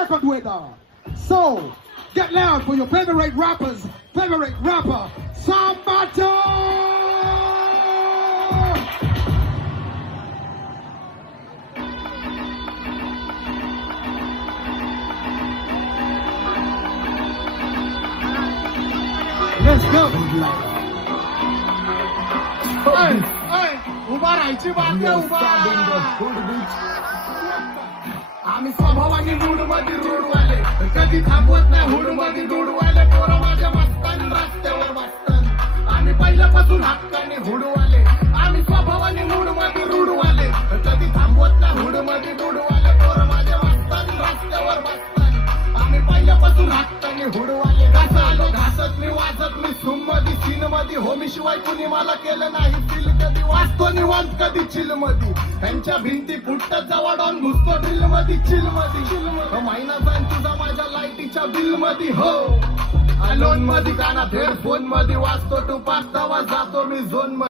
record with her. So, get loud for your favorite rappers, favorite rapper, Sambato! Let's go! उभा राहायची बात उभा आम्ही स्वभावाने मूडमध्ये रूढवाले कधी थांबवत नाही हुडमध्ये दूडवाले पोरं माझ्या मस्तान रस्त्यावर बसतात आम्ही पहिल्यापासून हक्काने हुडवाले आम्ही स्वभावाने मूडमध्ये रूढवाले कधी थांबवत नाही हुडमध्ये दूडवाले पोरं माझ्या मस्तान रस्त्यावर बसतात आम्ही पहिल्यापासून हक्काने हुडवाले घास आलो घासत मी वाजत मी सुममध्ये सीनमध्ये होमी शिवाय कुणी मला केलं नाही दिल कधी वाचतो निवांत कधी चिल मध्ये त्यांच्या भिंती फुटत जवळून घुसतो ड्रिल मध्ये चिल मध्ये महिना जाईन तुझा माझ्या लाईटीच्या बिल मध्ये हो लोन मध्ये कानात हेडफोन मध्ये वाचतो तू पाचतावा जातो मी झोन मध्ये